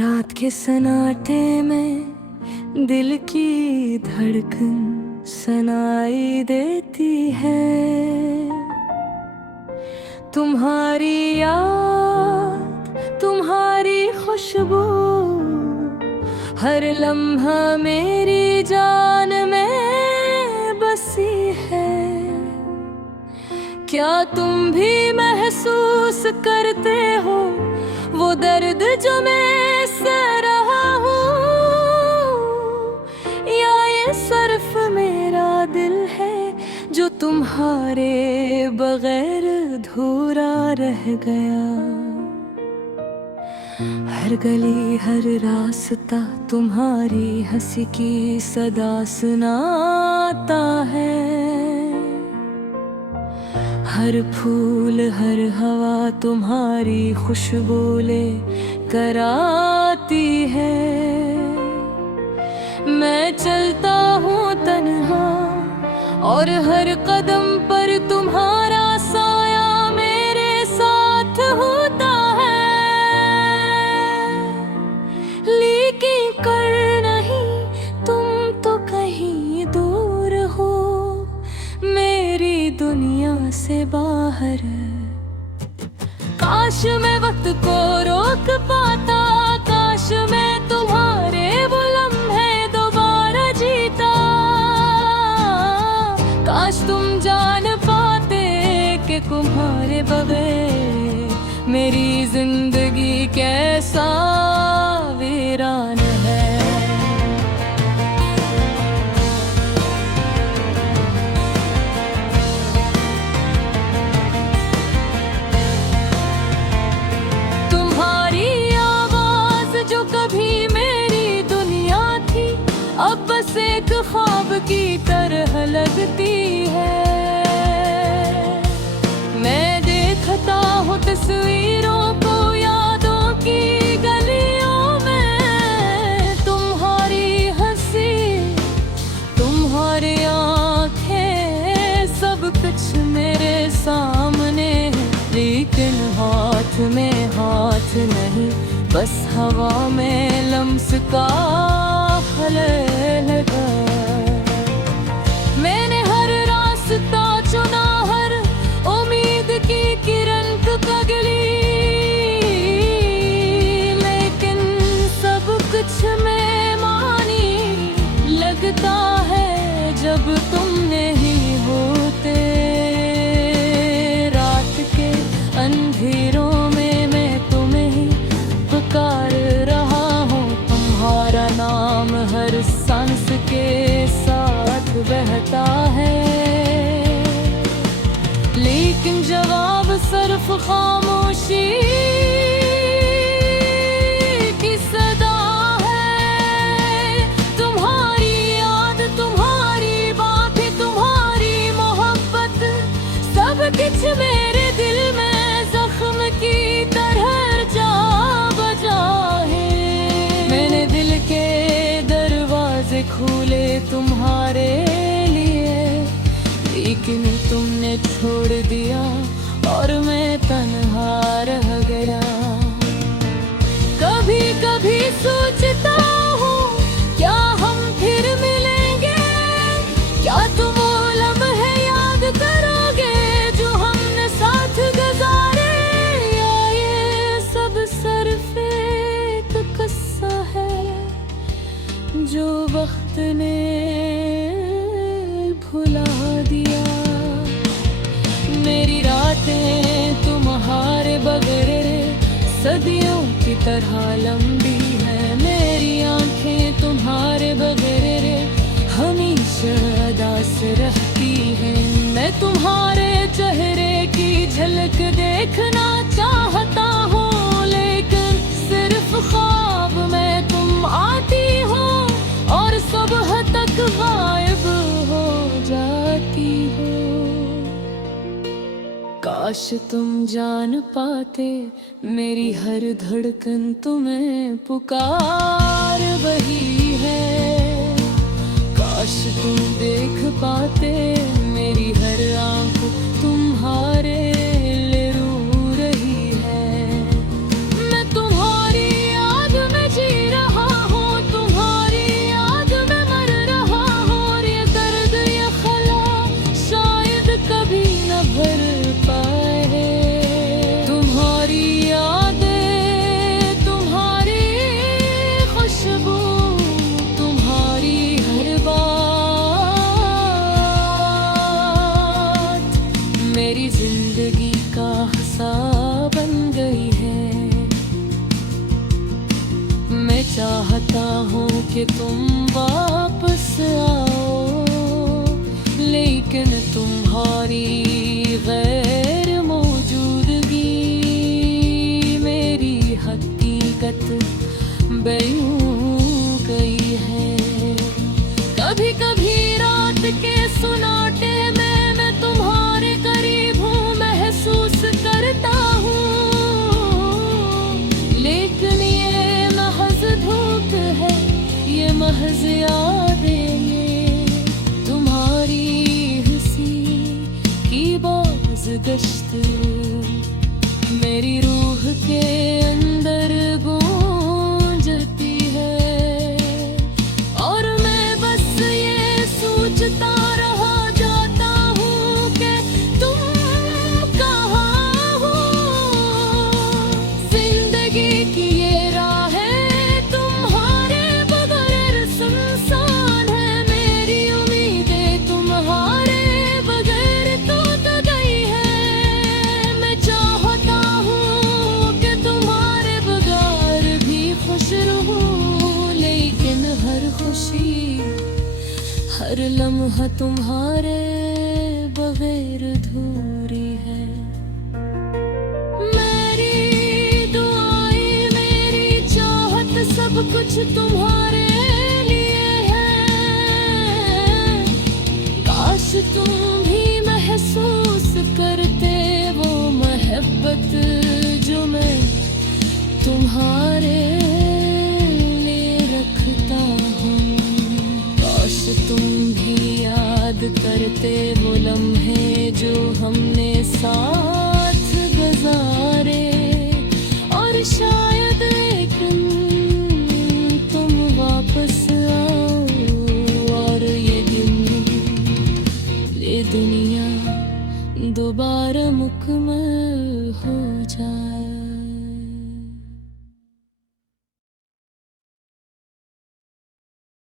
रात के सन्नाटे में दिल की धड़कन सुनाई देती है। तुम्हारी याद, तुम्हारी खुशबू हर लम्हा मेरी जान में बसी है। क्या तुम भी महसूस करते हो वो दर्द जो मैं सह रहा हूँ, या ये सिर्फ मेरा दिल है जो तुम्हारे बगैर अधूरा रह गया। हर गली हर रास्ता तुम्हारी हंसी की सदा सुनाता है। हर फूल हर हवा तुम्हारी खुशबू ले कर आती है। मैं चलता हूँ तन्हा और हर कदम पर तुम्हारा साया मेरे साथ होता है। लेकिन कर नहीं, तुम तो कहीं दूर हो मेरी दुनिया से बाहर। काश मैं वक्त को रोक पाता, काश मैं तुम्हारे वो लम्हे दोबारा जीता। काश तुम जान पाते कि तुम्हारे बगैर मेरी जिंदगी कैसा वीरान है। अब बस एक ख्वाब की तरह लगती है। मैं देखता हूँ तस्वीरों को यादों की गलियों में। तुम्हारी हंसी, तुम्हारी आंखें, सब कुछ मेरे सामने है। लेकिन हाथ में हाथ नहीं, बस हवा में लम्स का लगा। मैंने हर रास्ता चुना, हर उम्मीद की किरण पगली, लेकिन सब कुछ मैं मानी लगता है जब तुम नहीं होते। रात के अंधेरों में मैं तुम्हें ही पुकार रहा हूँ। तुम्हारा नाम हर सांस के साथ बहता है, लेकिन जवाब सिर्फ खामोशी की सदा है। तुम्हारी याद, तुम्हारी बातें, तुम्हारी मोहब्बत, सब कुछ मेरे दिल में जख्म की तरह जा बजा है। मैंने दिल के दरवाजे खोले तुम्हारे लिए, लेकिन तुमने छोड़ दिया और मैं तन्हा रह गया। कभी कभी सोचता हूँ क्या हम फिर मिलेंगे, क्या तुम वो लम्हे याद करोगे जो हमने साथ गुजारे, या ये सब सिर्फ एक किस्सा है जो वक्त ने भुला दिया। मेरी रातें तुम्हारे बगैर सदियों की तरह लंबी है। मेरी आंखें तुम्हारे बगैर हमेशा उदास रहती हैं। मैं तुम्हारे चेहरे की झलक देखना चाहता हूँ, लेकिन सिर्फ ख्वाब में तुम आती हो और सुबह तक गायब हो जाती हो। काश तुम जान पाते मेरी हर धड़कन तुम्हें पुकार वही है। काश तुम देख पाते मेरी हर आंख तुम्हारे लिए रो रही है। मैं तुम्हारी याद में वापस आओ, लेकिन तुम्हारी गैर मौजूदगी मेरी हकीकत बेयूं गई है। कभी कभी रात के सुनाटे में मैं तुम्हारे करीब हूँ महसूस करता हूँ, लेकिन ये महज धूप है, ये महज यादें ये तुम्हारी हंसी की बाज़गश्त मेरी रूह के अंदर गूंजती है, और मैं बस ये सोचता रहा जाता हूँ कि तुम कहाँ हो। जिंदगी की ये राहें तुम्हारे बगैर सुनसान है, मेरी उम्मीदें तुम्हारे बगैर टूट गई है। मैं चाहता हूँ कि तुम्हारे बगैर भी खुश रहूं, लेकिन हर खुशी हर लम्हा तुम्हारे बगैर अधूरी है। मेरी दुआएं मेरी चाहत सब कुछ तुम्हारे लिए है, काश तुम भी महसूस करते वो मोहब्बत जो मैं तुम्हारे लिए रखता हूँ। काश तुम भी याद करते वो लम्हे जो हमने साथ